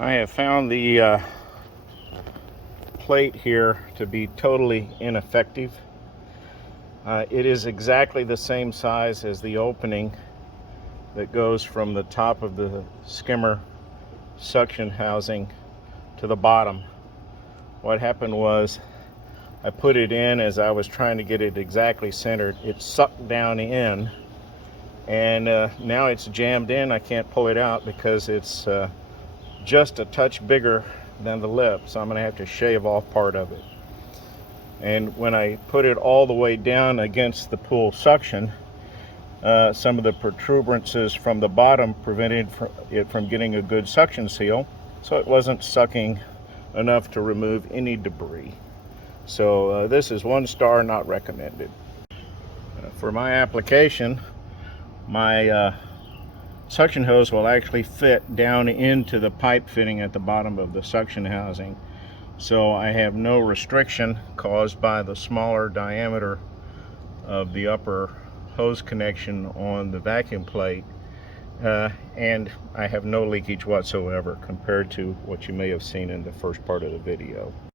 I have found the plate here to be totally ineffective. It is exactly the same size as the opening that goes from the top of the skimmer suction housing to the bottom. What happened was I put it in as I was trying to get it exactly centered. It sucked down in, and now it's jammed in. I can't pull it out because it's just a touch bigger than the lip, so I'm going to have to shave off part of it. And when I put it all the way down against the pool suction, some of the protuberances from the bottom prevented it from getting a good suction seal, so it wasn't sucking enough to remove any debris. So this is 1 star, not recommended. For my application, my suction hose will actually fit down into the pipe fitting at the bottom of the suction housing. So I have no restriction caused by the smaller diameter of the upper hose connection on the vacuum plate, and I have no leakage whatsoever compared to what you may have seen in the first part of the video.